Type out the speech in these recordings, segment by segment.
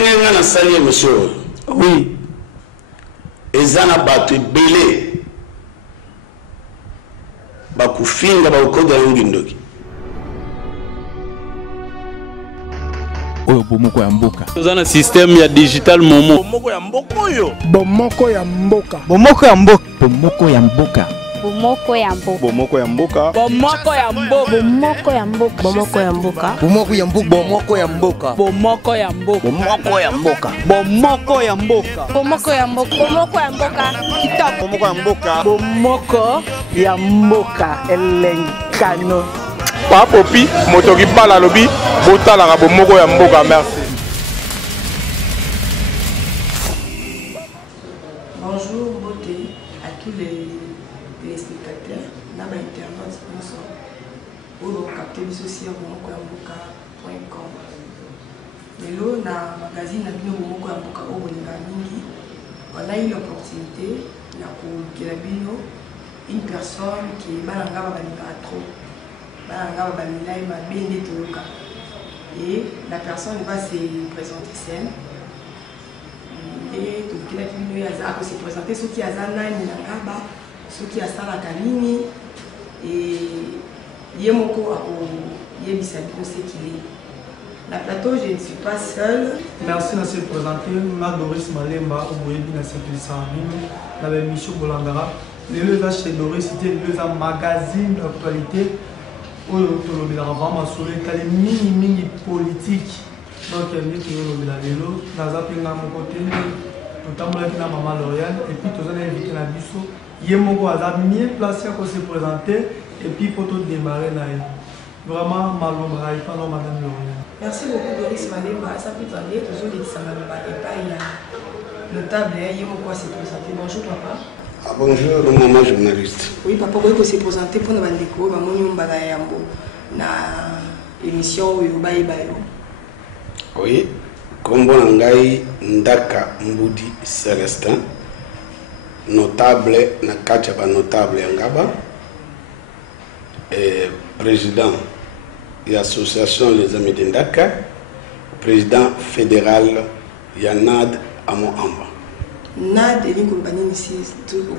ndenge na sali monsieur. Oui. Ezana batu belé. Bakufinga bakoda ngindoki. Oyo bomoko ya mboka. Tozana système ya digital momo. Bomoko ya mboka oyo. Bomoko ya mboka. Bomoko ya mboka. Bomoko ya mboka. Bomoko ya mboka. Bomoko ya mboka. Bomoko ya mboka. Bomoko ya mboka. Bomoko ya mboka. Bomoko ya mboka. Bomoko ya mboka. Bomoko ya mboka. Bomoko ya mboka. Bomoko ya mboka. Bomoko ya mboka. Bomoko ya mboka. Kitoko. Bomoko ya mboka. Bomoko ya mboka. Elenkano. Papopi motoki bala lobi botala ka bomoko ya mboka. Merci. Bonjour beauté à tous les téléspectateurs na ba internautes nyonso oyo capté biso sur bomokoyamboka.com. Lelo na magazine na bino bomoko ya mboka oyo bolinga mingi, on a eu l'opportunité ya kolukela bino une personne qui balanga balingaka trop, balanga balilai mabe nde toyoka, et la personne va se présenter scène et tout qui a se présenter ceux qui a nani na ngaba, ceux qui a salaka nini et yemoko ako yebisa bino ce qu'il est. La plateau, je ne suis pas seule. Merci de se présenter. Ma Doris Malemba, au bout de la dans l'émission Bolandara. Le là chez Doris, c'était le magazine d'actualité où on a vraiment assuré qu'il y a des mini politique. Donc, il y a des qui ont vélo, dans un pays à mon côté, tout le monde qui a maman L'Oréal, et puis tout le monde invité à Bissau. Il y a mieux placé pour se présenter, et puis pour tout démarrer. Vraiment, madame L'Oréal. Merci beaucoup Doris Malemba. Ça peut t'aider, toujours les Samalba et pas il y a notable, il y a quoi se présenter. Bonjour papa. Ah, bonjour maman journaliste. Oui papa, vous pouvez se présenter pour nous bandeko, maman Nyumbala Yambo na émission Yobaye Bayo. Oui, Kombo Nangai Ndaka Mboudi Célestin, notable na Kachaba notable Yangaba, et président de l'association Les Amis de Ndaka, président fédéral Yanad Amo Amba. NAD et Nikolbani ici.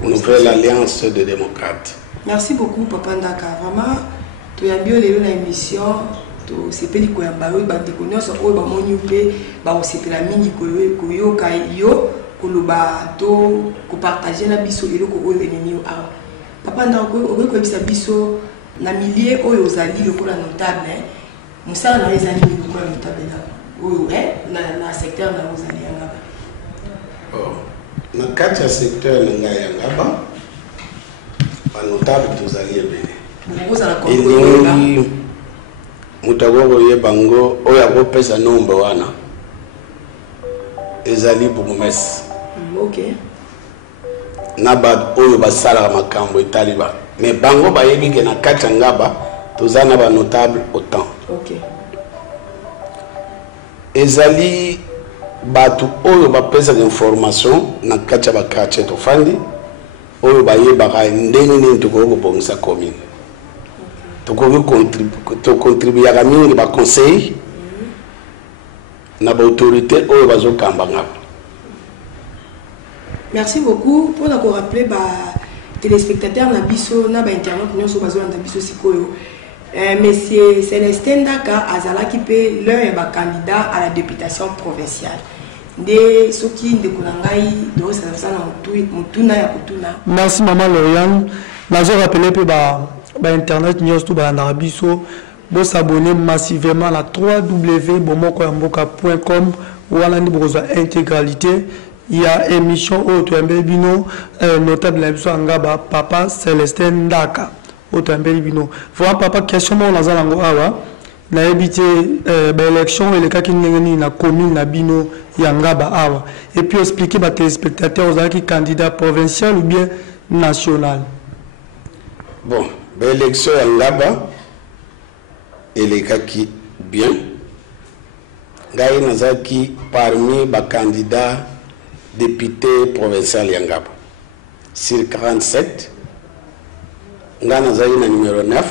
Nouvelle Alliance des démocrates. Merci beaucoup Papa Ndaka. Vraiment, tu as bien lu l'émission. C'est pas du quoi baro ba de connaissance o ba moni pe ba o c'est la mini koyo kayo ko lo ba to ko partager na biso elo ko o ennemi a papa ndako ko bisa biso na milieu oyo ozali lokola notable musala na ezali lokola notable na oyo na secteur na ozali ngaba oh na kati ya secteur na ngaba ba notable tozali ebele ngozala ko mutagoro ye bango oya ko pesa nomba wana ezali bukumes OK na ba oyo basala makambo etaliba mais bango bayebi ke na kati ngaba tozana ba notable autant. OK ezali batu oyo bapesa information na kati ba quartier to fandi oyo bayebaka ndenge nini tokoko bongisa commune. To contribuer à mingi ba conseil na ba autorité oyo bazokamba ngaba. Merci beaucoup pour nous rappeler ba téléspectateurs na biso na ba internautes nyonso bazolanda na biso sikoyo. Monsieur Célestin Ndaka azalaki pe l'un ya ba candidat à la députation provinciale. De soki de konangai do ça na mutuna ya kutuna. Merci maman L'Oréal. Je rappelle que Internet news tout biso bo s'abonner massivement à www.bomokoyamboka.com où on a une intégralité. Il y a émission Otoembelbino notable la biso ngaba papa Célestin Ndaka Otoembelbino. Voilà papa question mon nazalango awa na évité élection et les cas qui n'engani na commune na bino yangaba awa et puis expliquer ba téléspectateurs aux qui candidat provincial ou bien national. Bon, l'élection à Ngaba, elle est qui bien. Gaï Nazaki parmi les candidats députés provinciaux Yangaba. Sur 47, Nazaki na numéro 9.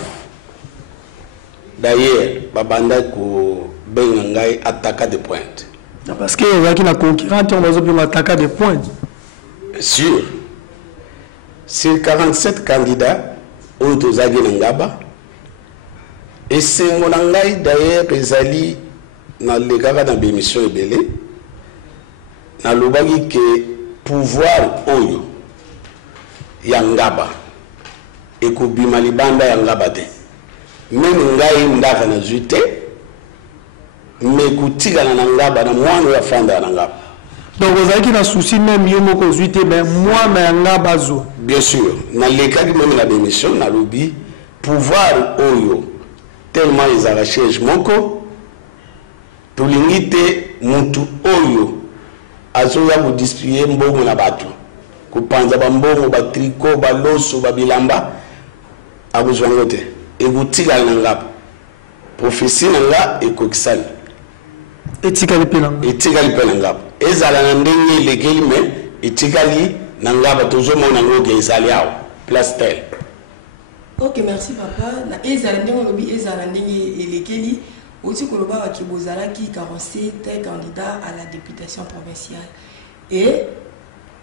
D'ailleurs, Babanda ko Bengangai attaque de pointe. Parce que y a qui na concurrent on va bien attaquer des points. Sûr. Sur 47 candidats, on a Ngaba. Et c'est mon angai d'ailleurs, Ezali, dans le cas de l'émission Ebele, dans le bagi que pouvoir Oyo, Yangaba, et que Bimalibanda Yangaba de. Même Ngai Ndaka na Zute, mais Kutiga na Ngaba, na moi, nous afanda Ngaba. Donc vous avez qui na souci même Yomoko Zute, mais moi, mais Ngaba Zo. Bien sûr, dans le cas de même la démission, dans le bagi, pouvoir Oyo, tellement ils arrachaient Moko, pour limiter Moutou Oyo, azoya vous distribuer mbongo na batu, kupanza bambongo, ba tricot, ba loso, ba bilamba, abuzwangote, et vous tirez na ngap, prophétie na ngap, et kokisali. Et tikali penanga. Et tikali penanga. Et zala na ndenye lekeli me, et tikali na ngap, tozo mo na ngoge izali yao, place tel. Ok, merci papa. Na ezalande ngolobi ezalande elekeli aussi koloba ki bozala ki 47 candidats à la députation provinciale. Et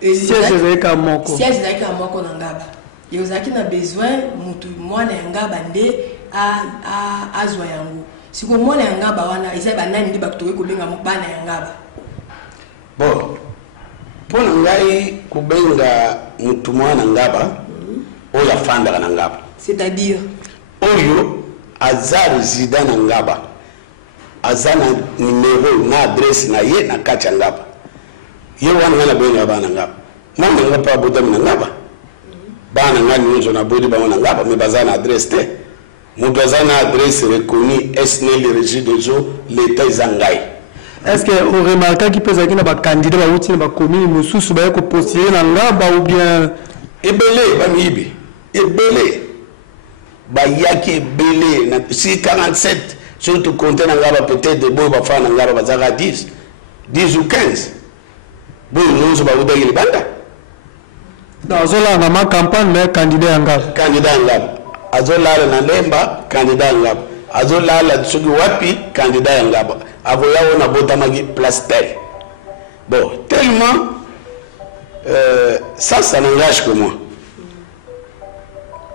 siège avec un moko. Siège avec un moko na ngaba. Et ozaki na besoin mutu mwana ngaba nde a azwa yango. Siko mwana ngaba wana isa ba nani ndi bakutoke kobenga mobana ngaba. Bon. Pour ngai kubenga mutu mwana ngaba, oya fanda na ngaba. C'est-à-dire Oyo aza résident na ngaba, aza na numéro na adresse na ye na kacha ngaba. Ye wana na benga bana ngaba. Mama ngapa boda na ngaba. Bana ngani nzo na bodi ba na ngaba mais baza na adresse te. Mutu aza na adresse reconnue SNEL le régime des eaux l'état izangai. Est-ce que on remarque qui peut être na ba candidat ba outi na ba commune mususu ba ko postuler na ngaba ou bien ebele ba mibi. Ebele Bayaki belé, si 47, surtout compter dans l'Angaba, peut-être des beaux bafans dans l'Angaba, bazara 10 ou 15. Bon, nous sommes pas les bandes. Dans Zola, on a ma campagne, mais candidat Angaba. Candidat Angaba. Azola, na Lemba, candidat Angaba. Azola, la Tsugi Wapi, candidat Angaba. Avoya, on a botamagi place tel. Bon, tellement, ça n'engage que moi.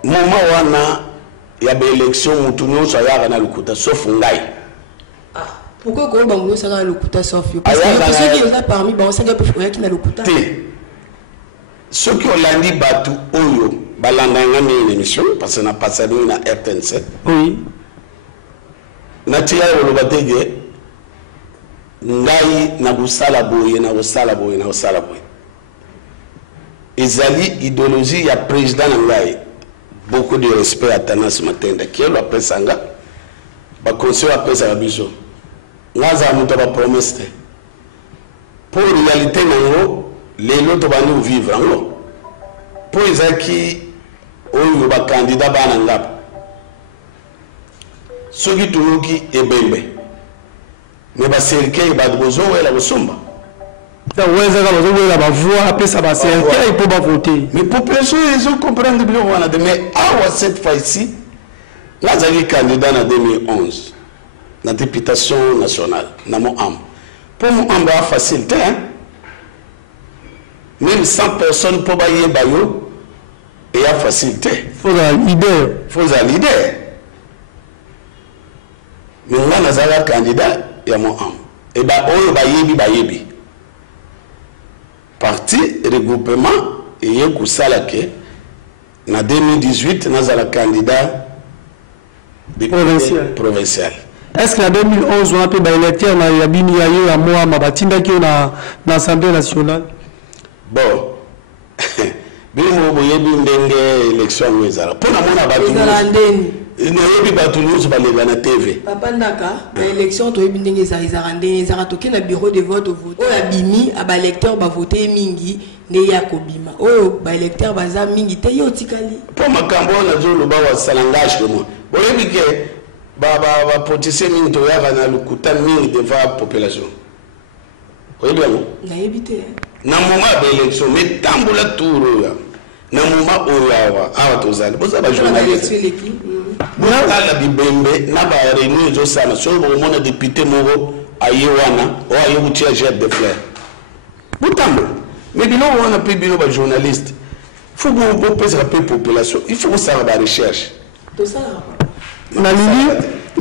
Moment wana, il y a des élections où tout le monde a na lukuta sauf ngai. Pourquoi quand on a na lukuta sauf yo? Parce que ceux qui sont parmi bon ça peut faire qui na lukuta. Ceux qui ont landi batu oyo balanda ngami une émission parce que na passé na RTN7. Oui. Na tia lo batege ngai na busala boye na busala boye na busala boye. Ezali idéologie ya président ngai. Beaucoup de respect à Tanas Matenda qui est le présanga ba conseil après ça biso ngaza muto ba promesse pour réalité nango les loto ba nous vivre ngo pour ezaki oyo ba candidat ba na ngap soki tuluki ebembe mais ba cercle ba bozo wela bosomba da weza ka bozo wela ba voix après ça ba cercle pour ba voter. Mais population ils ont comprendre bien wana de mais à cette fois-ci là j'ai candidat en 2011 la députation nationale na mon am pour mon am ba facilité hein même 100 personnes pour ba yebayo et a facilité faut un leader mais on a zala candidat ya mon am et ba oyo ba yebi parti regroupement et Yekusalake en 2018 nous avons le candidat provincial. Est-ce qu'en 2011 on a pu électeur na yabini yayo ya moi mabatinda ki na l'Assemblée nationale? Bon. Bimo boyebi ndenge élection ngezala. Pona mona batu. Nayebi batu nyonso balenga na TV. Papa ndaka, na élection toyebi ndenge ezala ndenge ezala toki na bureau de vote vote. Oyo abimi aba électeur ba voter mingi nde ya kobima. Oyo ba électeur baza mingi te yo tikali. Po makambo na zo loba wa salangage de moi. Boyebi ke ba politicien mingi to ya na lukuta mingi devant population. Oyebi yango? Nayebi te. Na moment d'élection mais tambola touro ya. Na moment oyawa awa tozali. Boza ba journaliste. Moi, la bibembe, na ba réunion zo sana, so bo mona député moro ayewana o ayekutia jet de fleurs boutambo mais bino wana pe bino ba journaliste faut vous pesa la population il faut ça la recherche tout ça na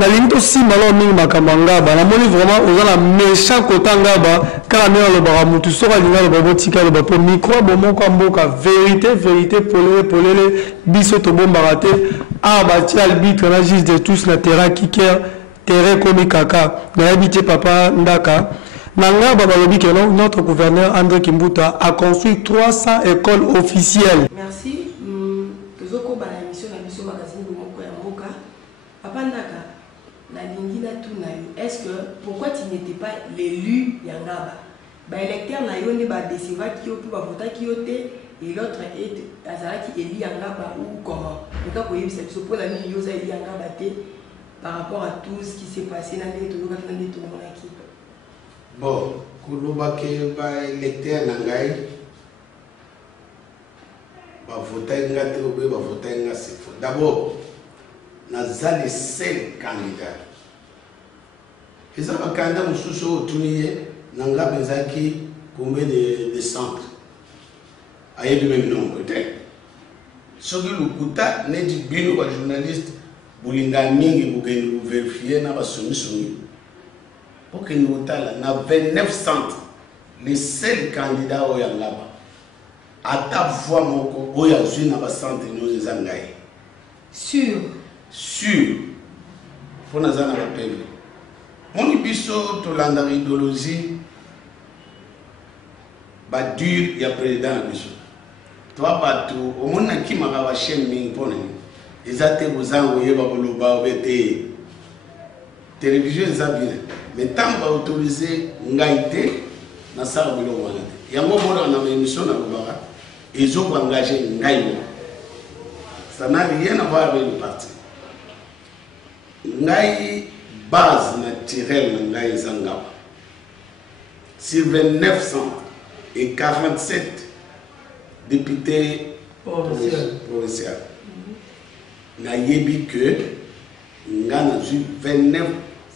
ligne aussi malo mingi makamangaba na moni vraiment aux la méchant kotangaba kala mena le baramutu sora linga le babotika le bapo micro bomo kwa mboka vérité polele biso to bomba raté a bati arbitre na juge de tous na terrain kicker terrain comme kaka na habité papa ndaka nanga balobi que notre gouverneur André Kimbuta a construit 300 écoles officielles. Merci. Tozoko ba émission magazine Bomoko ya Mboka. Papa ndaka na lingina tunayo. Est-ce que pourquoi tu n'étais pas l'élu Yangaba? Ba électeur na yo ne ba déciva ki yo pour voter ki yo té et l'autre est azala ki élu Yangaba ou comment? Le cas pour y c'est pour la milieu za élu Yangaba té par rapport à tout ce qui s'est passé dans les tour dans les tour dans l'équipe. Bon, koloba ke ba électeur na ngai ba voter ngate ou ba voter ngase. D'abord naza le seul candidat. Et ça va candidat mususu otuniye nanga bezaki combien de centres. Aye du même nombre peut-être. Soki lukuta ne di bino ba journaliste bulinga mingi bugeni vérifier na ba somi. Pour que nous avons 29 centres, les seuls candidats au Yangaba. À ta voix, mon co, il y a un centre nous les engager. Sûr. Pour nous en appeler. Mon biso to landa idéologie, ba dur il y a président biso. Toi pas tout, au monde qui m'a va chaîne ming pour nous. Ils ont vous envoyer ba boloba obete. Télévision ça bien. Mais tant qu'on va autoriser Ngaïté, na ça va le voir. Il y a un moment où on a une émission na Bobara, ils ont engagé Ngaïmo. Ça n'a rien à voir avec le parti. Ngaï base naturelle de Ngaï Zangaba. Sur 29 et 47 députés provinciaux. N'a yebi que Ngaï a eu 29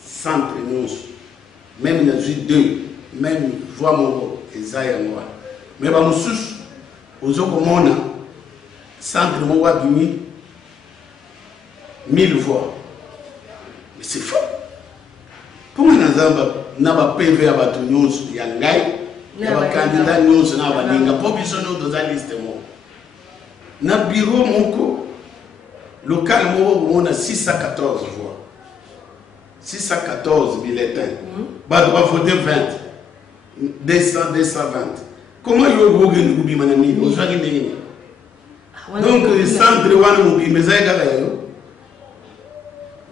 centres nous. Même dans les deux, même voix mon et Zaya moi. Mais bah nous aux autres monde centre mon voix bimi 1000 voix. Mais c'est faux. Comment n'a pas PV à battre news yangai, n'a pas candidat news n'a pas ninga population dans la liste moi. Na bureau mon local mon a 614 voix. 614 bulletins. Bah, on va voter 20. 220. Comment il y a un groupe de manami? Donc, le centre de Wanoubi, mais ça y est,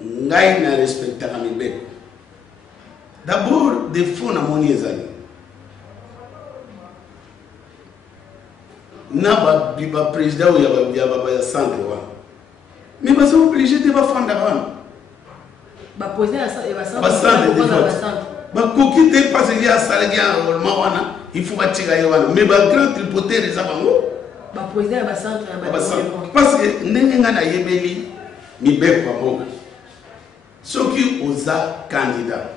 Ngaï n'a respecté à mes becs. D'abord, des fonds à mon yézali. N'a pas président ou il y a un centre. Mais ils sont obligés de faire un d'avant. Bah poser à ça et va ça. Bah coquille parce qu'il y a ça il faut pas tirer mais bah grand tripoter les abango. Bah poser à centre parce que n'enga na yebeli mi be kwa boka. Soki oza candidat.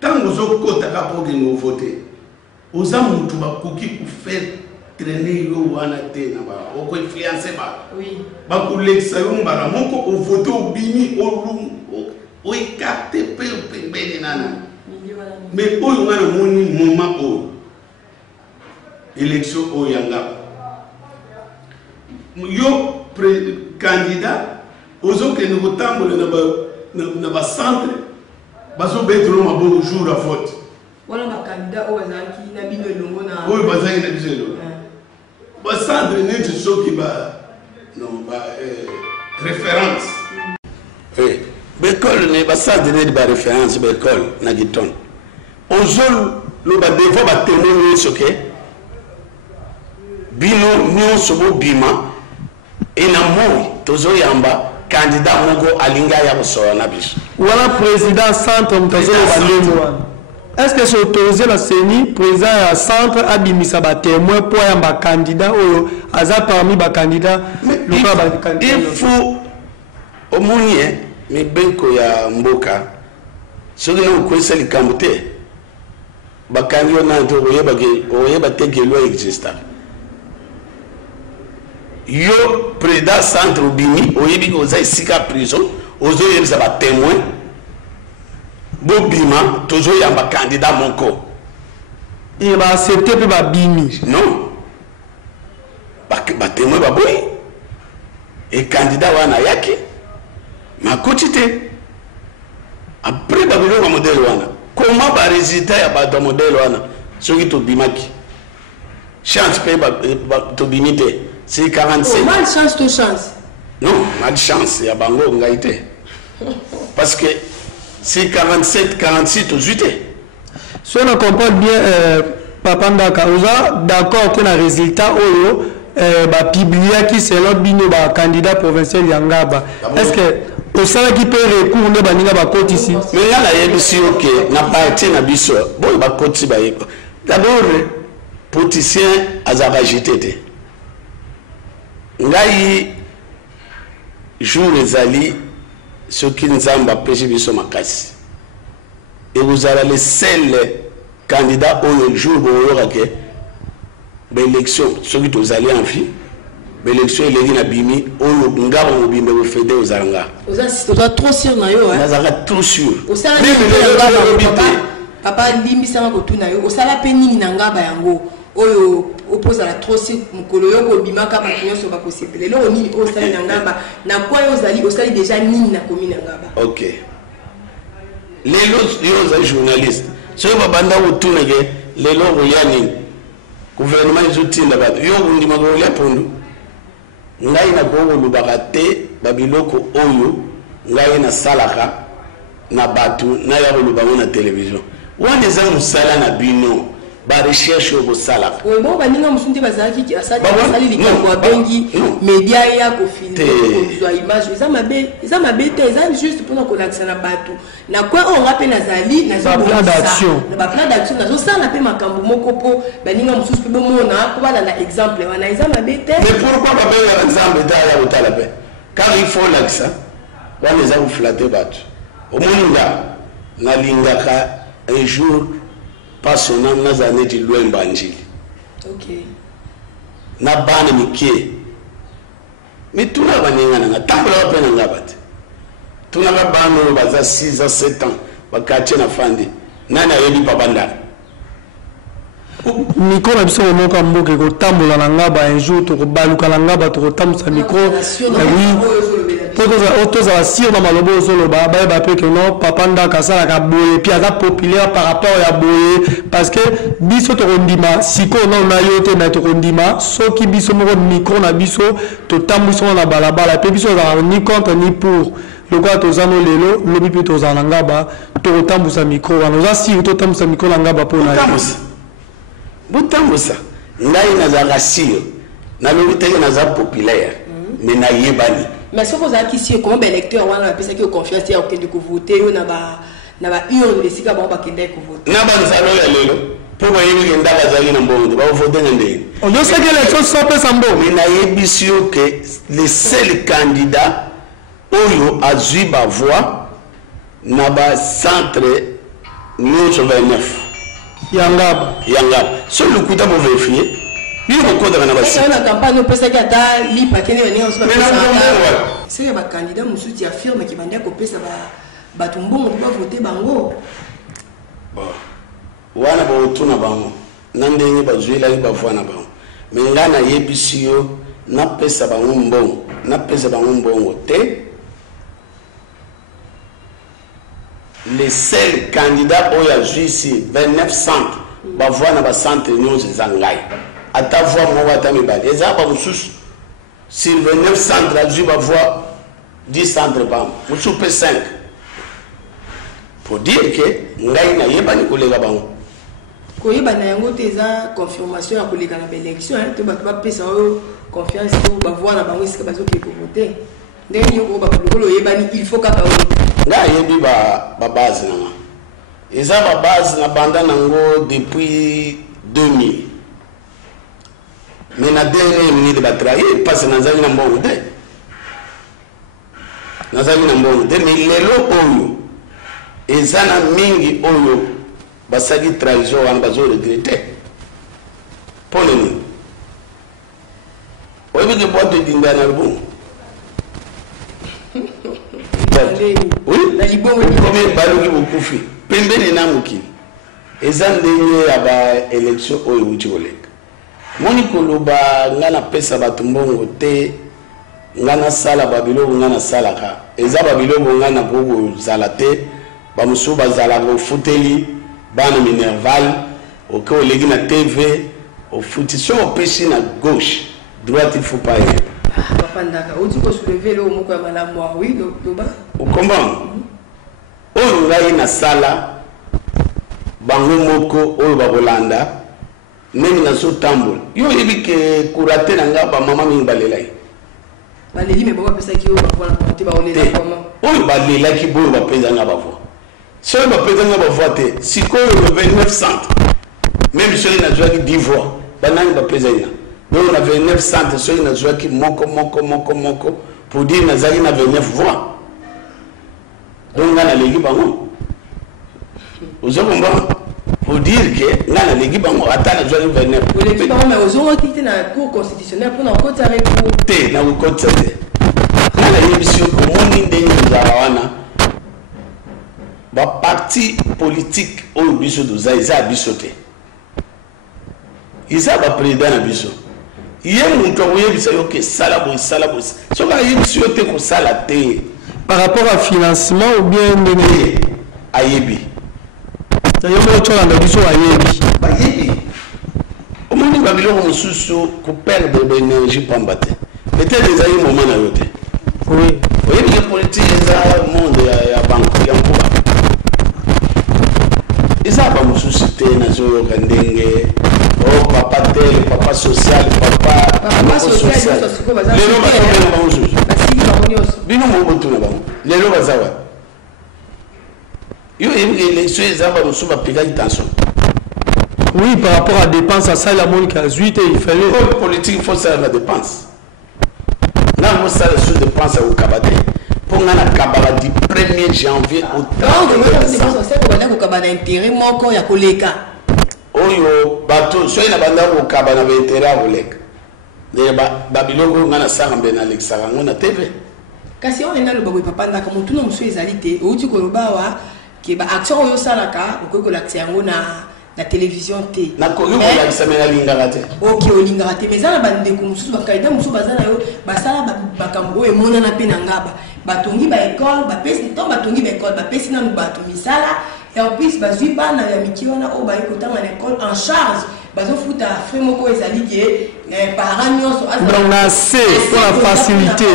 Tant ozo kota ka pour que nous voter. Oza mutu ba coquille pour faire traîner yo wana te na ba o ko influencer ba. Oui. Ba ko lexa yo mbara moko o voter o bini o lum. Oui, carte pe nana. Mais où on a un moment où élection au Yanga. Yo candidat aux autres que nous votons dans le centre, baso betro ma bon jour à vote. Voilà ma candidat au Azaki na bino longo na. Oui, bazaki na biso longo. Ba centre n'est ce qui va non ba référence. Oui. L'école n'est pas ça donner de référence à l'école na giton. Ozol le ba devant ba témoigner ce que bino nyo sobo bima et na moi tozo yamba candidat mongo alinga ya bosola na biso. Voilà président centre mtazo bandemo. Est-ce que c'est autorisé la CENI président à centre abimisa ba témoin pour yamba candidat ou aza parmi ba candidat il faut au moyen mais benko ya mboka Ce que nous connaissons les cambotés, bakandi on a oyeba te que loi existe. Yo preda centre bimi oyebi ko za sika prison ozo yebisa ba témoin bo bima tozo ya ba candidat moko il va accepter pe ba bimi non ba témoin ba boy et candidat wana yaki ma quotité après ba bilo ba modèle wana comment ba résultat ya ba do modèle wana soki to bimaki chance pe ba to bimité. C'est 47. Oh, mal chance, tout chance. Non, mal chance, il y a bango ngaité. Parce que c'est 47, 46, tout de suite. Si on comprend bien, Papa Ndaka, d'accord que le résultat, publié qui c'est l'autre bino, candidat provincial Yangaba. Est-ce que au sein qui peut recourir, on va côté ici? Mais il y a la yébisi, ok, n'a pas été n'a biso. Bon, il va côté d'abord, politicien azabagité. Ngai jour ezali ceux qui nous ont empêché de se makasi et vous allez le seul candidat au jour où l'élection ceux qui vous allez en vie l'élection il est na bimi au ngaba au bimbe au fédé aux aranga vous êtes trop sûr na yo hein vous êtes trop sûr papa limbisa ko tuna yo osala pe nini na ngaba yango oyo oppose à la trosi mukolo yoko bimaka ba nyonso ba kosepele lo nini o sali na ngaba na kwa yo zali o sali déjà nini na commune ngaba. OK lelo yo journaliste so ba banda utuna ke lelo oyani gouvernement izutinda ba yo ndima ko le pondu ngai na go lubaka te babiloko oyo ngai na salaka na batu na ya lubaka na télévision wana za musala na bino ba recherche au sala. Oui, bon, baninga musunte bazaki asali likambo bengi média ya ko filmer ko image za mabete za juste pour ko lakisa na batu na quoi on rappelle nazali na plan d'action na plan d'action na zo sala pe makambo moko po baninga mususu pe bomona ko bala na exemple wana za mabete. Mais pourquoi pas faire exemple da ya utala pe car il faut lakisa ba les a flatter batu au monde na lingaka un jour parce que nous avons années de loin banjili. OK. Na bana mikie. Mais tout la baninga na tambula pe na ngabate. Tout na bana baza 6 à 7 ans bakati na fandi. Nana yebi babanda. Micro na biso mo ka mboke ko tambula na ngaba un jour to ko baluka na ngaba to ko tamsa micro. Oui. Autos à sire dans malobo solo ba pe que non Papa Ndaka ça la boye puis ça populaire par rapport à boye parce que biso to rondima siko non na yote na to rondima soki biso mo micro na biso to tambuso na balabala pe biso za ni contre ni pour le quoi to zano lelo lobi pe to za ngaba to tambusa micro wana za si to tambusa micro na ngaba po na butambusa ngai na za rasio na lobi te na za populaire mais na yebani. Mais ce que vous avez ici, comment les électeurs ont confiance à de voter, on a urne de sika ba kende ko voter. Na ba nzalo ya lelo. Pour ba yimi ngenda bazali na mbongo ba voter ngende. On yo sait que l'élection sont pas sambo. Mais na yebisio que les seuls candidats oyo azui ba voix na ba centre numéro 29. Yangaba. Seul le coup d'abord vérifier. Il y a beaucoup de c'est une campagne pour ça qu'il y a li pakene venir on se passe c'est il y a des candidats musu qui affirme qui bandia ko pesa ba tumbongo pour voter bango bon wana ba utuna bango nandenge ba zuela ba vana bango mais ngana yebisio na pesa bango mbongo te les seuls candidats oya juici 29 centres ba vana ba centre nyonso zangai ata voix mo wata mibali ezaba mususu sur 29 centres la va voir 10 centres bam mususu pe 5 pour dire que ngai na yebani kolega bango koyeba na yango te eza confirmation ya kolega na élection hein to ba pesa confiance to ba voir na bango esika bazo ke voter ndenge yo ba kololo yebani il faut ka bawo ngai yebi ba base na eza ba base na banda nango depuis 2000. Mais na dernière minute de bataille parce que nazali na mbongo te mais lelo oyo ezana mingi oyo basaki trahison wana bazo regrette pole ni oyebi ke boîte de dinda na bon oui comme baluki bokufi pembeni na mokili eza ndenge ya ba élection oyo uti koleka moni koloba nga na pesa bato mbongo te nga na sala babiloko nga na salaka eza babiloko nga na kozala te bamosusu bazalaka ofuteli bana minerval oke oleki na tv ofuti so opesi na gauche droite il faut pas y Papa Ndaka, on dit qu'on soulevait le mot comme la moi, oui, le bas. Vous comprenez? On a une salle, bango moko, on va Rolanda, même dans ce tambour. Yo ebi que kurate nanga ba mama mingbalelai. Baléli mais baba pesa ki o ba voir porter ba olela comment? On balela ki bo ba pesa nga ba voix. Si on va pesa nga ba voix te, si ko le 29 cents. Même si on a joué 10 voix, banani ba pesa ina. Donc on a 29 cents, so ina joué ki moko pour dire na zali na 29 voix. Donc on a legi bango. Vous avez compris? Pour dire que là legi bango atana joué 29. Pour legi bango mais aux autres qui étaient dans la cour constitutionnelle pour en côté avec vous. Té na côté té. Là la émission comment ndeni zawana. Ba parti politique au biso doza isa bisoté. Isa ba président na biso. Hier on a vu ça que salabo. So ka yebiso te ko sala té. Par rapport à financement ou bien donné Ayebi. Ça y est, on a un biso ayebi. Ayebi. Au moment où babiloko mususu ko perdre de l'énergie pambate. Peut-être des aïe moment na yote. Oui. Oui, les politiques ils ont monde ya banque ya kuba. Ils ont pas mususu te na zo kandenge. Oh papa tel, papa social, papa social. Les lois sont bonjour. Bino mobotu na bango. Les lois zawa. Yo les choses zaba musuba pika intention. Oui, par rapport à dépenses à ça la monde qui a 8 et il fallait politique il faut faire la dépense. Là on ça les choses dépenses au Kabate. Pour nga na kabala du 1er janvier au 30 décembre. C'est que bana ko kabana intérêt moko ya koleka. Oyo bato so ina banda ko kabana ba intérêt koleka. Ne ba biloko nga na sanga mbena Alexandre ngona TV. Kasi on ena le bago papa ndaka mutu no muso ezalité outi ko lobawa ke ba action oyo salaka ko l'action yango na télévision té. Na ko yo la semena lingara té. OK o lingara té mais za bande ko musu ba kaida musu bazana yo basala ba kambo e mona na pe na ngaba. Batongi ba école ba pesi to batongi ba école ba pesi na bato misala et en plus bazui bana ya mikiona o ba ekota na école en charge bazo futa fremo ko ezali ke parents nyonso donc na c'est pour la facilité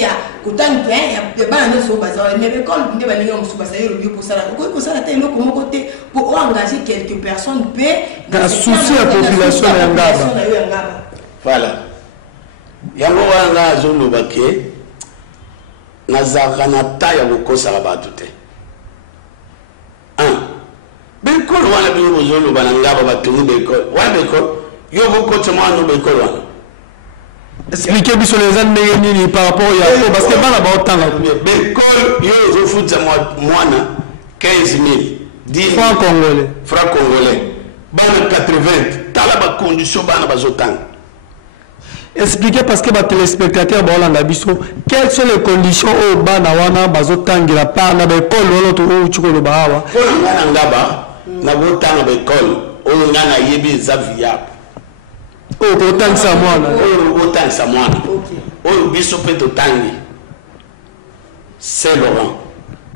ya kotani pe ya bana nyonso bazala mais école nde ba linga musu basali le bio pour ça ko ça la té loko moko té pour engager quelques personnes pe dans souci la population ya ngaba. Voilà. Yango wana zolo baké nazaka na taya kokosaka bato te. Bekolo wana bino bozolo bana ngaba batungi bekolo. Wana bekolo yo bokotse mwana bekolo wana. Expliquez biso les années nini par rapport ya parce que bana ba otanga bekolo yo zo futa mwana 15,000 10 francs congolais. Bana 80 tala ba condition bana bazotanga. Expliquez parce que les téléspectateurs Bolanda Biso, quelles sont les conditions au Banawana Bazotangi la part na l'école ou Chukolo Bahawa? On a un gaba, na botanga l'école, on a un yebi zavia. Oh, autant que ça, moi. Autant que ça, moi. On biso peto tangi. Saint-Laurent,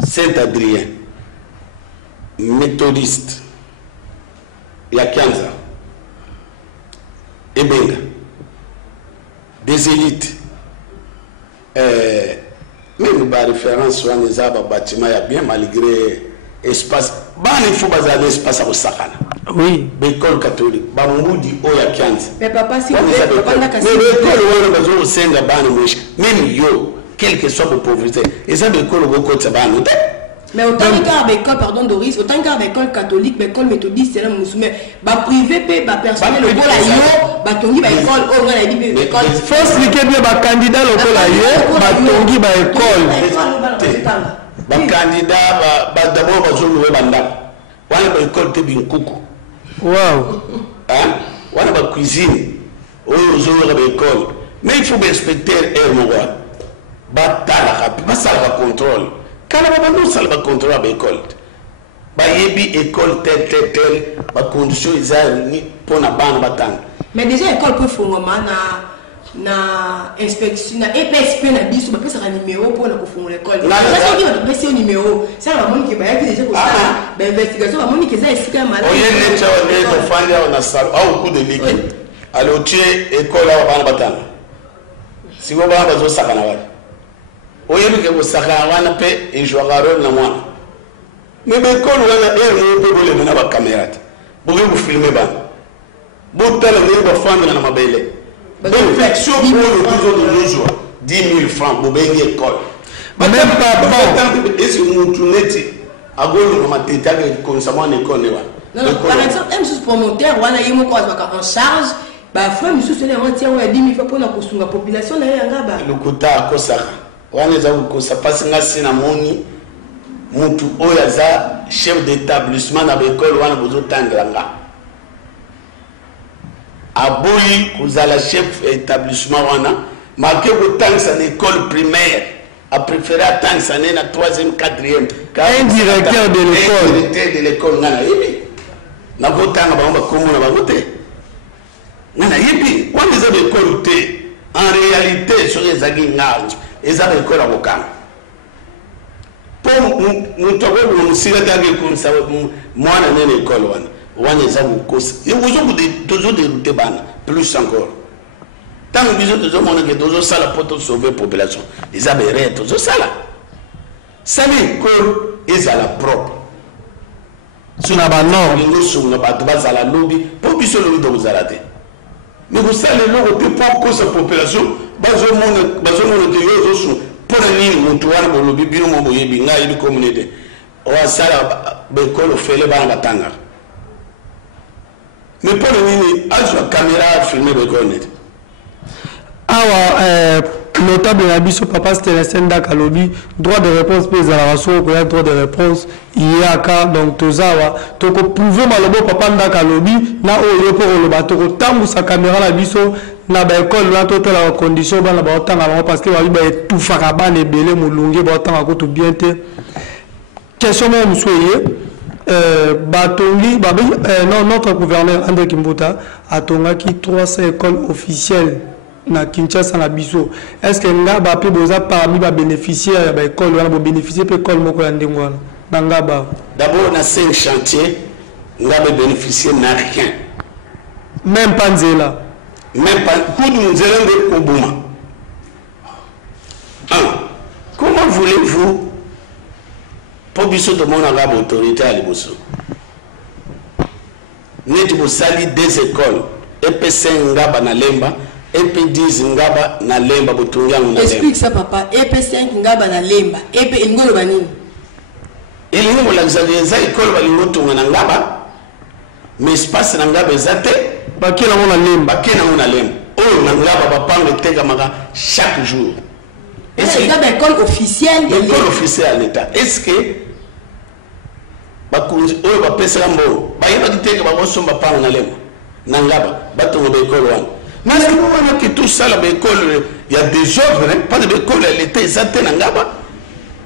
Saint-Adrien, méthodiste, Yakianza, Ebenga. Des élites. Même par référence sur les bâtiments, il y a bien malgré espace. Il faut baser l'espace à Osakana. Oui. L'école catholique. Bamoudi Oya Kianzi. Mais papa, si vous voulez, même yo, quelle que soit la pauvreté. Et ça, l'école au côté de mais autant qu'à l'école, pardon Doris, autant qu'à l'école catholique, l'école méthodiste, c'est là musulman. Bah privé, bah personnel, le bon là yo, bah tongi bah école, oh on a dit l'école. Faut expliquer bien bah candidat le bon là yo, bah tongi bah école. Candidat, d'abord, on a école de Binkuku. Wow. On a cuisine. On a école. Mais il faut respecter Ermoua. Ça va contrôle. Quand on a un contrôle à l'école. Il y a une école telle, les conditions pour la bande. Mais déjà, l'école peut faire na inspection na EPSP na biso ba pesa numéro pour la confondre l'école. Ça c'est qui va numéro. Ça va moni que ba yaki déjà ko ça ba investigation ba moni que ça est malade. Oye ne cha ne fanya on a ça au coup de liquide. Alors tu école là bana batana. Si vous ba bazo sakana wa. Oye ke ko sakana wana pe e joueur na mwana. Mais école wana e mo pe na ba caméra. Bo vous filmer ba. Bo tala ne ba fanya na mabele. Infection pour le toujours de 10 000 francs pour bien école. Même pas bon. Et si nous tournons à gauche, on va t'étaler comme ça, on est connu. Non, par exemple, même si promoteur, on a eu mon quoi en charge, bah, frère, monsieur, c'est un tiers, on a 10 000 francs pour la population, là, il y a un gars. Le quota à Kosaka. On a dit que ça passe à Sinamoni, Moutou Oyaza, chef d'établissement dans l'école, on a besoin de Tangranga. Aboyi, vous avez le chef d'établissement, marqué que tant que c'est une école primaire, a préféré attendre ça n'est la 3e, 4e. Un directeur de l'école. Un directeur de l'école, n'a pas voté, n'a pas voté. N'a pas voté. On les a d'école, en réalité, sur les aguinards, ils ont l'école à Bokan. Pour nous, nous sommes comme ça, moi, on a l'école. On les a toujours dérouté plus encore. Tant que nous avons toujours ça pour sauver la population. Ils avaient toujours ça là. Ça l'école est à la propre. Si on a un ordre, nous sommes à la lobby pour que nous soyons à la tête. Mais vous savez, le pour que cette population, pour la lobby, la communauté, on va faire l'école au fait les banques. Mais pour le moment, la caméra filmée de connaître. Ah, notable Nabiso Papa Stéphane Dakalobi, droit de réponse pour les alarations, droit de réponse, il y a qu'à donc Tozawa, donc prouver malabo Papa Dakalobi, na au pour le bateau, tant que sa caméra la biso, na ba école, là, toute la condition, ba la ba autant avant parce que va tout faraban et belé, moulungi, ba autant à côté bien te. Question même, soyez. Batongi, non, notre gouverneur André Kimbuta a tongaki 300 écoles officielles na Kinshasa na biso. Est-ce que nga ba pe boza parmi ba bénéficiaires ba école wana bo bénéficier pe école moko ya ndengwana na nga ba? D'abord on a 5 chantiers, nga ba bénéficier n'a rien. Même pas nzela. Même pas coup de nzela de Kobuma. Comment voulez-vous pour biso de mon arabe autorité à l'Iboso. Net vous sali des écoles. EP5 ngaba na lemba, EP10 ngaba na lemba botunga na lemba. Explique ça papa. EP5 ngaba na lemba. EP ngolo banini. Ili ngo la za école bali botunga na ngaba. Mais espace na ngaba ezate bakela ngo na lemba. Bakela ngo na lemba. Oh na ngaba ba panga tega maka chaque jour. Est-ce que c'est l'école officielle de l'État? L'école officielle de l'État. Est-ce que bakunzi oyo bapesela mbolo bayeba kiteke babosomba panga na lema na ngaba batongo ba école wana mais est-ce que vous voyez que tout ça la école il y a des œuvres hein? Pas de école à l'État exacté na ngaba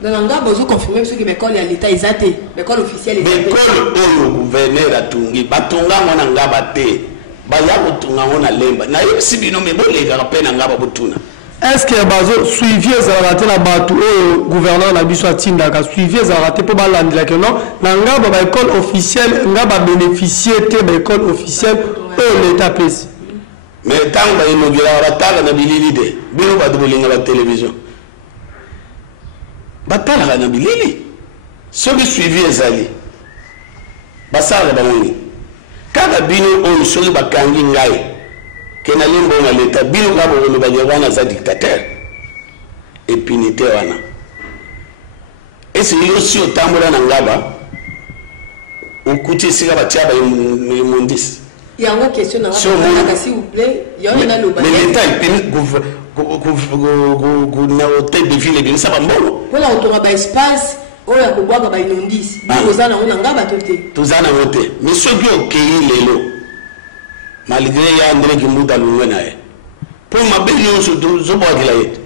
dans la ngaba vous confirmez que l'école à l'État exacté l'école officielle est l'école oyo gouverneur atungi batonga na ngaba te baya kotunga na lemba na yo sibino me bolega pe na ngaba botuna. Est-ce que bazo suivi ezalaka na bato oyo gouverneur na biso atindaka suivi ezalaka pour balandela que non na ngaba ba école officielle ngaba bénéficier te ba école officielle oyo l'État pesi. Mais tant ba inogera batala na bilili de bino ba dolinga la télévision batala na bilili so bi suivi ezali basala ba moni kada bino oyo so ba kangi ngai kena limbo na l'État bino ngabo lo bajewana za dictateur impunité wana esi yosi otambula na ngaba ukuti sika batiaba imundisi yango question na s'il vous plaît yona lo ba mais l'État il na hôtel de ville bien ça ba mbolo pour la autour ba espace oya ko boga ba inondisi kozana ona ngaba tote tozana wote mais ce qui est lelo malgré ya André Kimbuta lungwe nae pour ma belle so zo boga la yet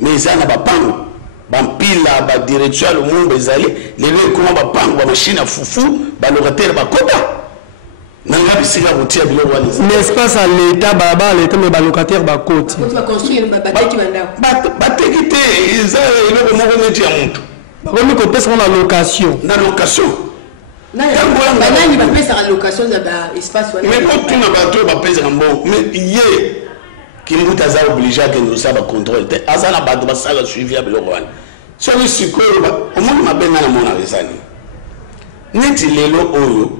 mais zana ba pango ba mpila ba direction le monde ezali lelo ko ba pango ba machine à fufu ba locataire ba kota nanga bisika kotia bilo wali n'est-ce pas à l'état baba l'état mais ba locataire ba koti tu vas construire ba teki banda ba teki te ezali lelo mo ko metia muntu comme que pèse la location na location banani ba pesa la location za ba espace wala mais quand tu n'as pas trop ba pesa bon mais hier Kimbuta za obligé que nous ça ba contrôle te azana ba ba sala suivi ya biloko wana so ni sikolo ba omuntu mabena na mona resani neti lelo oyo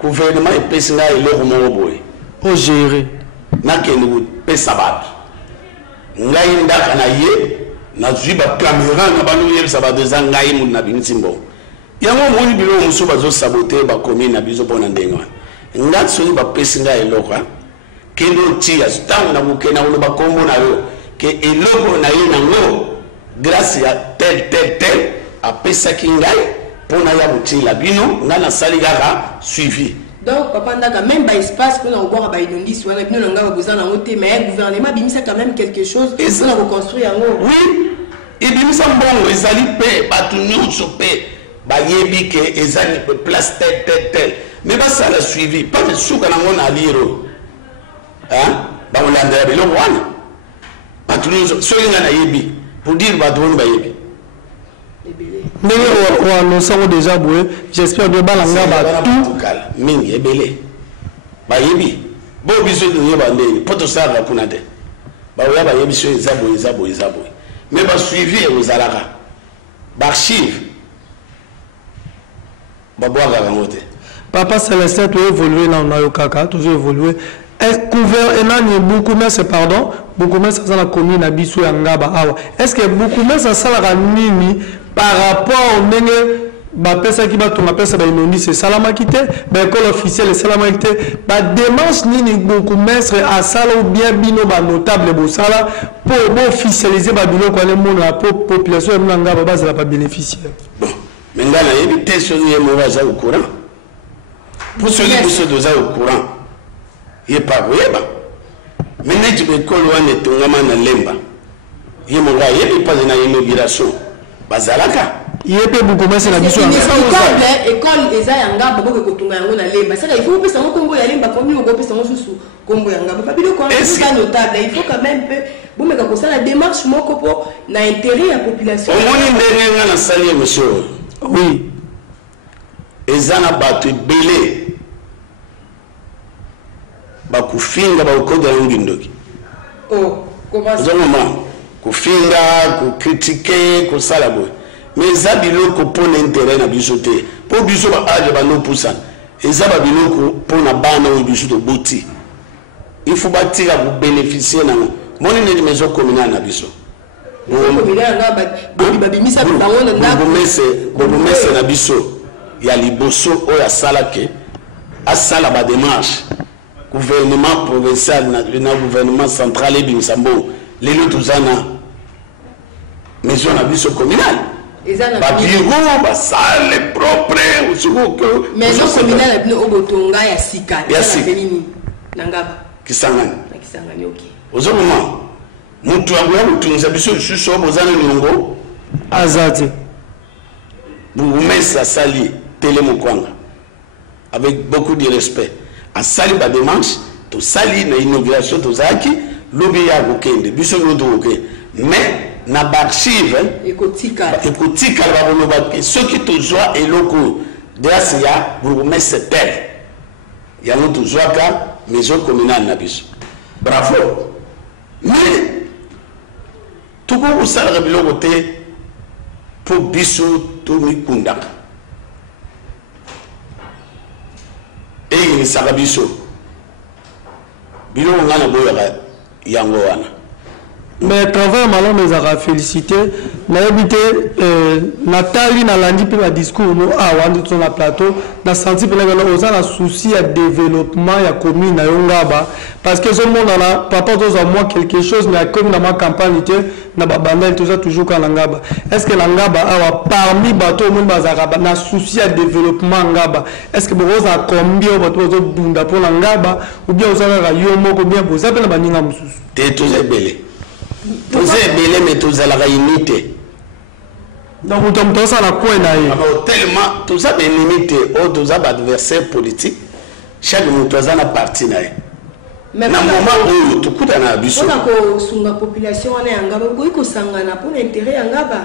gouvernement epesi nga eloko moko boye o gérer nakende kopesa bato ngai ndaka na ye nazwi bacaméra na banoyebisa bato eza ngai mutu na bimisi mbongo yango omoni biloko mosusu bazosabote bakomi na biso mpo na ndenge wana ngati soki bapesi ngai eloko kende otia ntango na kokenda koloba nkombo na yo ke eloko na ye nango grâce ya tel apesaki ngai mpo na ya kotila bino ngai nasali kaka suivi. Donc papa ndaka même ba espace pour na oboka ba inondisi wana bino ngaba bozana ngote mais gouvernement bimisa quand même quelque chose pour na reconstruire yango. Oui, et bimisa mbongo ezali pe batu nyonso pe ba yebi ke ezali pe place tel mais ba ça la suivi pas de souka na ngona aliro. Hein? Ba olanda bilo wana. Batu nyonso so linga na yebi pour dire batu ba yebi. Mais on a déjà boué, j'espère que balanga ba tout mingi ebele ba yebi bo biso de yeba ndeni poto sala kuna te ba oya ba yebi so ezabo mais ba suivi aux alaka ba archive ba boaga ngamote papa Célestin tu évoluer dans na kaka tu veux évoluer est couvert et nani beaucoup mais c'est pardon beaucoup mais ça la commune na biso ya ngaba awa est-ce que beaucoup mais ça sala nini par rapport au ndenge ba pesa ki ba tonga pesa ba inondi c'est salama kité ba école officielle salama kité ba démarche nini beaucoup maître à sala ou bien bino ba notable bo sala pour officialiser ba bino ko le monde la population ya ngaba ba za pas bénéficiaire bon mais ngala yebi te so ye mo baza au courant pour ceux qui sont déjà au courant ye pas yeba mais net be école wana tonga mana lemba ye mo ga yebi pas na inauguration bazalaka yepe beaucoup mais c'est la mission école eza yanga babo ko tunga yango na lemba ça il faut pesa ngo kombo ya lemba comme yo ko pesa ngo susu kombo yanga ba bilo ko c'est notable il faut quand même peu bon mais ko ça la démarche moko po na intérêt ya population omoni ndenge nga na sali monsieur oui ezana batu belé ba kufinga ba ukoda ngindoki oh comment ça kufinga ku critiquer ku sala boy mais ça biloko pour l'intérêt na biso te pour biso ba age ba no pousan et ça ba biloko pour na bana o biso to boti il faut bâtir pour bénéficier na moni ne maison communale na biso communale na ba bimisa bango na bobo messe na biso ya liboso o ya sala ke asala ba démarche gouvernement provincial na gouvernement central et binsambo les lutuzana maison na biso communale ba bureau ba salle propre usuko que maison communale na obotonga ya sika benini nangaba kisangani OK ozomama mutu ya mutunza biso suso bozana nyongo azati boumesa sali télé mokwanga avec beaucoup de respect a sali ba démarche to sali na inauguration to zaki lobi ya kokende biso lodo oké mais na archive ekotika ba boloba ce qui to joie eloko grâce ya bourgmestre tel ya no to joie ka maison communale na biso bravo mais tout ko sala biloko te pour biso to mikunda et ni sala biso biloko ngana boya yango wana Mais travail malin mais à féliciter. Na habité Nathalie na lundi pe ba discours no wandi sur la plateau na senti pe na oza na souci à développement ya commune na Yongaba parce que ce monde là papa doit moi quelque chose mais comme dans ma campagne na babanda tout ça toujours quand Ngaba. Est-ce que Ngaba a parmi bateau monde bazaka na souci à développement Ngaba? Est-ce que vous a combien bateau zo bunda pour Ngaba ou bien vous avez yo moko bien pour ça pe na baninga mususu? T'es tous belé. Tous belé mais tous à la unité. Donc, vous avez ça la quoi tellement, tout ça est limité, tous les adversaires politiques, chaque monde a un parti. Mais dans le moment où tout le monde a un sur la population, on est en Gaba, vous avez un pour l'intérêt en Gaba.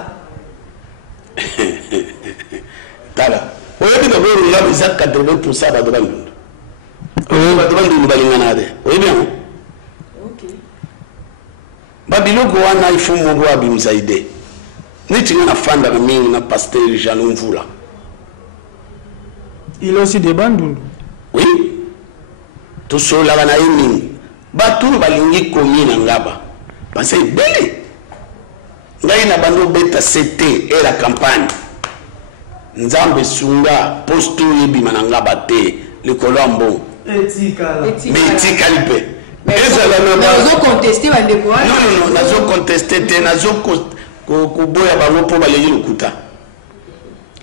Tala, vous avez d'abord là, vous êtes 80% de la monde. Vous avez oui bien. Ok. Babiloko wana il faut mon roi bimzaide. Ni tu n'as pas de mingi na pasteur Jalon Vula. Il a aussi des bandes. Oui. Tout cela na mingi. Ba tout balingi commune ngaba. Parce que belé. Ngai na bando beta CT et la campagne. Nzambe sunga posto yebi manangaba te le colombo. Etika lipe. Mais vous contestez va découvrir. Non, nazo contester te nazo kuboya bango po balengi lokuta.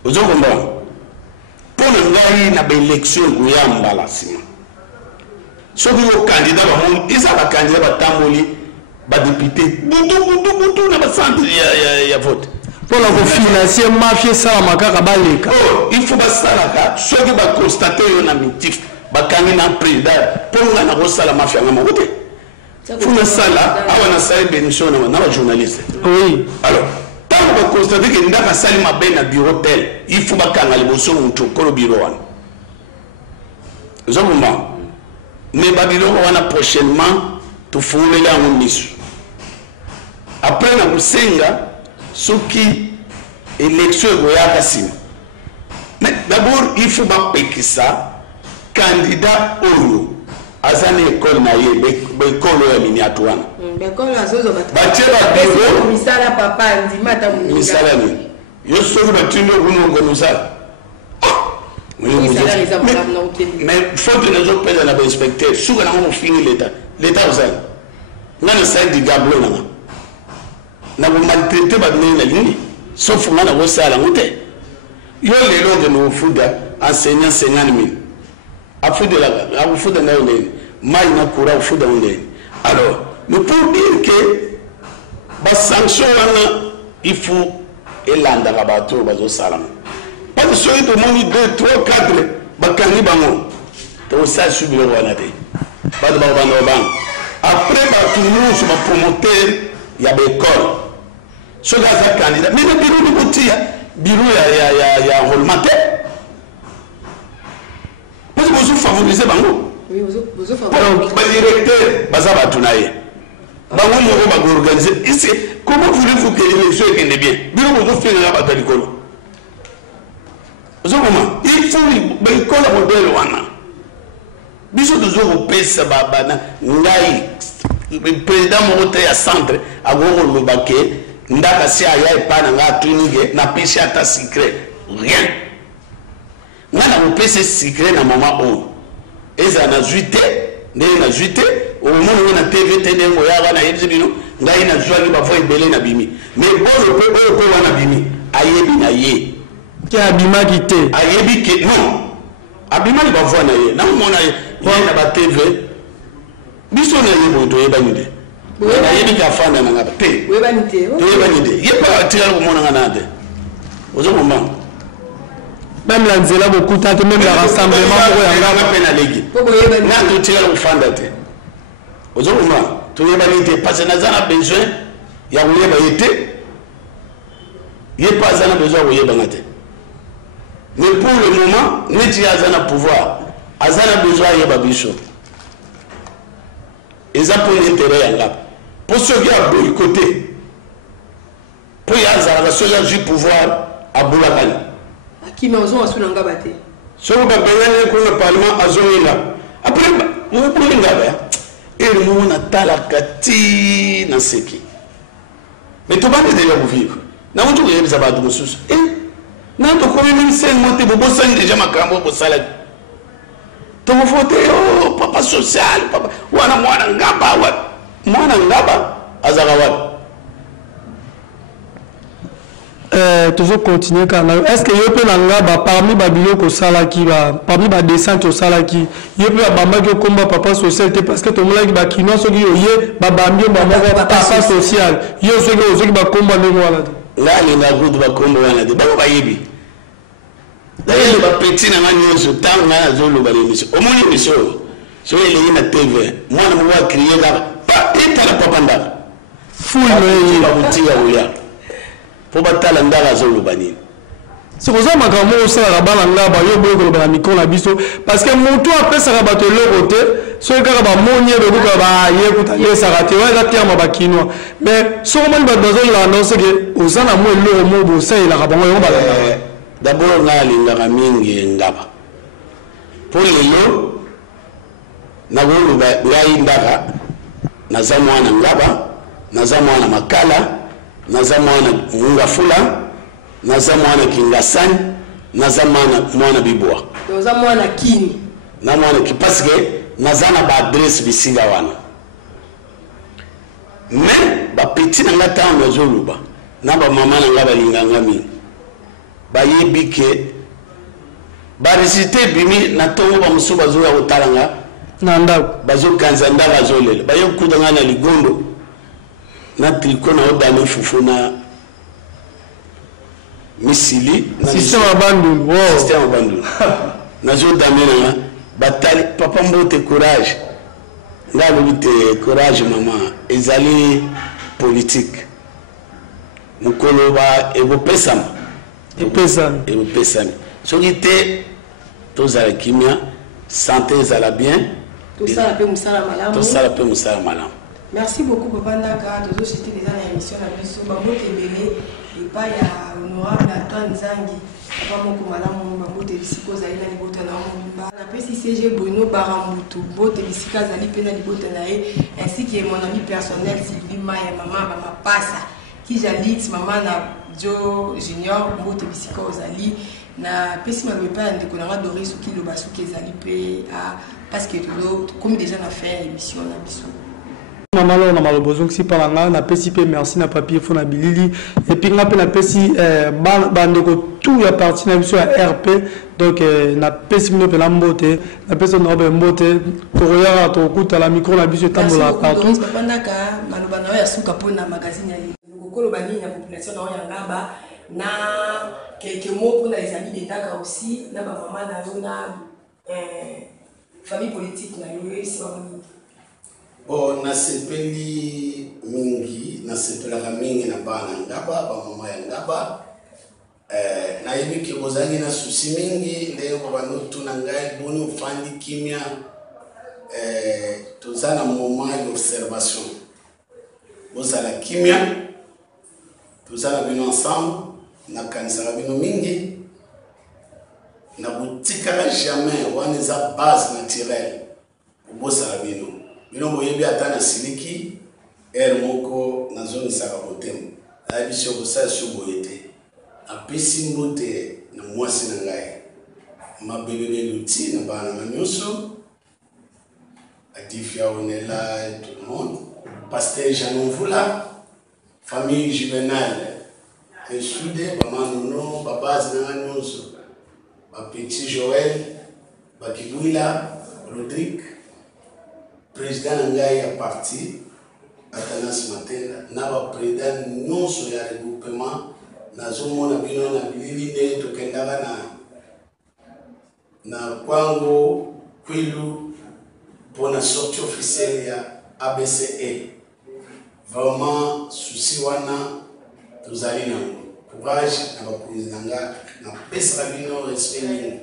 Ozokomba. Pour ngai na ba élection goyamba la sima. Soki yo candidat ba mon isa ba candidat ba tamboli ba député butu na ba centre ya vote. Pour la financer mafia ça makaka baleka. Oh, il faut ba salaka soki ba constater yo na mitif ba kangina président pour nga na ko sala mafia ngama wote. Pour la salle, avant la salle bénédiction, on a un journaliste. Oui. Alors, tant qu'on constate que nous avons salle ma belle à bureau tel, il faut pas qu'on aille au son au bureau. Nous avons mais Babylone on a prochainement tout fouler là en mission. Après na musenga, ce qui élection goya kassim. Mais d'abord il faut pas payer ça candidat au azani école na ye école ya miniatuana école azozo batela bureau misala papa ndimata muninga misala ni yo soki batindo kunongo musala mais faute de nos pèse na inspecteur suka na mo fini l'état osala ngana sa di gablo na bo maltraiter ba nina lini sauf ngana go sala ngote yo lelo de no fuda enseignant 50 000 alors, mais pour dire que la sanction, il faut élanda la bateau, salam. Parce que celui de mon 2, 3, 4, bakani bango, tu sais subir le roi. Pas de bango. Après, tout le monde sur ma promoteur, il y a des écoles. Ce gars est candidat. Mais le bureau de Bouti, bureau, il y a un rôle matin. Parce que vous favorisez Bango. Oui, vous favorisez. Le directeur, Bazaba Tunaye. Bango va organiser. Ici, comment voulez-vous que l'élection est bien? Bien, vous faites la bataille de Colo. Il faut que l'école soit modèle. Biso de Zoro Pesa Babana, Ngai, le président Moroté à centre, à Goro Lobake, Ndaka Sia Pananga, Tunige, n'a pêché à ta secret. Rien. Nous avons pêché secret dans le moment où ils ont juité, ils ont juité, au moment où on a TV, on a dit, on a joué na bimi. Mais bon, le peuple on a bimi. Ayebi na ye. Qui a abima quitté? Ayebi qui non. Abima il va voir na ye. Non mon aye. On a ba TV. Biso na ye boto ye banide. Ayebi ka fanda na ngaba. Te. We banide. Ye banide. Ye pa tirer au monde na nade. Ozo moment. Même la nzela beaucoup tant même le rassemblement pour yanga pena legi. Na to tirer au fanda te. Ozo moment. Tu es banide parce que nous avons besoin. Il y a il n'y a pas besoin de mais pour le moment, nous avons pouvoir. Nous avons besoin de Babicho. Ils ont pour l'intérêt. Pour ceux qui ont boycotté, pour ceux qui ont du pouvoir à Boulakani. Qui m'a besoin de l'engabate. Ceux qui ont besoin le Parlement à Zonila. Après, nous avons besoin de et le monde a talakati na seki. Mais tu vas déjà vous vivre. Na mutu ko yebisa ba mususu. Na to ko même sen monter bo bosan déjà makambo bo sala. To mo fote papa social papa wana mwana ngaba wa mwana ngaba azaka wa. Toujours continuer quand est-ce que yo peut ngaba parmi babiloko salaki ba parmi ba descente au salaki yo peut ba maki komba papa social parce que to molaki ba kino soki yo ye ba bambio ba papa social yo soki ba komba le wala là les nagudu ba komba wana de ba yebi d'ailleurs ba petit na ngani zo tang na zo lo ba l'émission au moins émission so ele na TV mwana mo wa crier là pas etala papa nda full no ba butia uya pour battre l'andara zolo banine. C'est pour ça que je suis en micro parce que mon tour après ça va battre le côté soit il va monter le groupe va y s'arrêter ouais là tiens ma kinois mais sur moi il besoin il annonce que aux ans moi le mot bon ça il a rabon on va d'abord on a l'ingara mingi ngaba pour lelo na golo ba indara na zamwana ngaba na zamwana makala naza mwana munga fula naza mwana kingasani naza mwana bibwa naza mwana kini na mwana kipaske naza na ba adresse bisila wana mais ba petit nga tamba zoluba na ba mama nga balinganga mingi ba yebike ba réciter bimi na tongo ba musuba zo ya kotalanga na ndako bazo kanza ndaka zolela ba yokudanga na ligondo na tricot na odame fufu na misili na système abandu wow système abandu na zo dame na batali papa mbote courage ngalo bite courage maman ezali politique mukolo ba ebo pesam soki te tozala kimia santé ezala bien tosala pe musala malamu. Merci beaucoup Papa Ndaka, toujours c'était déjà dans l'émission la mission Bambo Tebele et pas ya honorable Nathan Nzangi. Papa moko malamu Bambo Tebisiko zali na libota na mumba. Na pesi CG Bruno Barambutu, Bote Bisika zali pe na libota na ye ainsi que mon ami personnel Sylvie Maya maman Mama Passa qui jalit maman na Jo Junior Bote Bisiko zali na pesi ma pas ndeko na Doris Soki lo basuki zali pe a parce que toujours comme déjà na fait émission na biso. Maman là on a mal besoin que si par là na pesi pe merci na papier fo na bilili et puis na pe na pesi bandeko tout ya partie na biso ya RP donc na pesi mino pe na mbote na pesi na ba mbote to roya to kuta la micro na biso tambola partout Pandaka maloba na ya suka po na magazine ya lokolo bani na population na ya ngaba na quelques mots pour les amis d'État aussi na ba maman na yona famille politique na yo ici bon nasepeli mingi nasepelaka mingi na bana ngaba ba mama ya ngaba nayebi ke bozali na susi mingi ndenge banotuna ngai boni ofandi kimia toza na moment d'observation bozala kimia toza na bino ensemble nakanisaka bino mingi na botikaka jamais wana eza base naturelle obosala bino bino boyebi ata na siliki ere moko nazomisaka motema nayebi so kosala so boye te apesi mbote na mwasi na ngai mabebebe luti na bana na nyonso Adifia Onela tout le monde pasteur Jean Mvula famille juvénale et soudé maman nono babaz na nyonso ba petit Joël ba Kibwila Rodrigue président ngai ya parti Atanas Matenda na ba président nyonso ya regroupement nazomona bino na bilili nde tokendaka na kwango kwilu pour la sortie officielle ya ABCE. Vraiment souci wana tozali na courage na ba président na pesa bino respect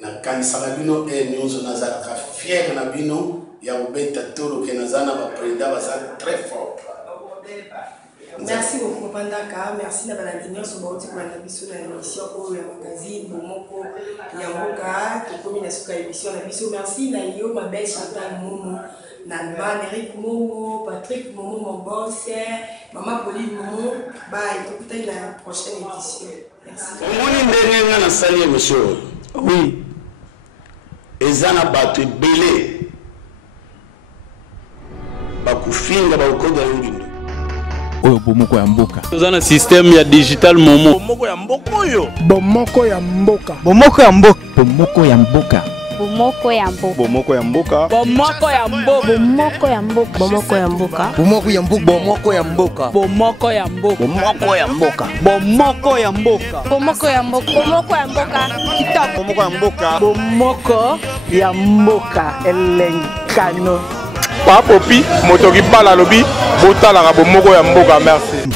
na kanisa bino nyonso nazalaka fier na bino ya obeta tolo ke nazana ba président bazali très fort. Merci beaucoup Pandaka, merci na balandinière so bauti kwa na biso na émission o ya magazine bomoko ya mboka to komi na suka émission na biso merci na yo ma belle Chantal Momo na Eric Momo Patrick Momo mon boss Maman Pauline Momo, bye. Écoutez la prochaine édition. Merci. Omoni ndenge nga na sali monsieur. Oui. Ezana batu belé. Bakufinga bakoda ngindo. Oyo bomoko ya mboka. Toza na système ya digital momo. Bomoko ya mboka oyo. Bomoko ya mboka. Bomoko ya mboka. Bomoko ya mboka. Bomoko ya mboka. Bomoko ya mboka. Bomoko ya mboka. Bomoko ya mboka. Bomoko ya mboka. Bomoko ya mboka. Bomoko ya mboka. Bomoko ya mboka. Bomoko ya mboka. Bomoko ya mboka. Bomoko ya mboka. Bomoko ya mboka. Kitoko. Bomoko ya mboka. Bomoko ya mboka elenkano. Papopi moto ki bala lobi botalaka bomoko ya mboka merci.